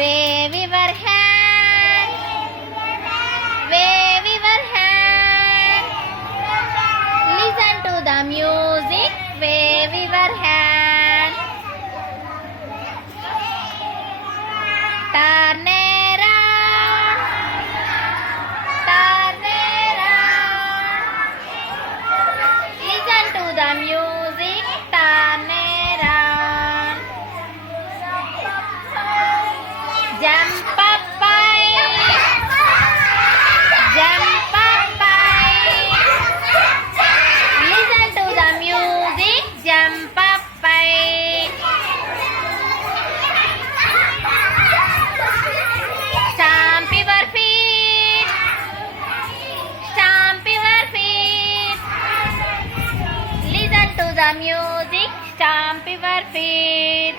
Wave your hand. Wave your hand. Listen to the music. Wave your hand. Turn around. Turn around. Listen to the music. Turn around. Jump up high. Jump up high. Listen to the music. Jump up high. Stamp your feet. Stamp your feet. Listen to the music. Stamp your feet.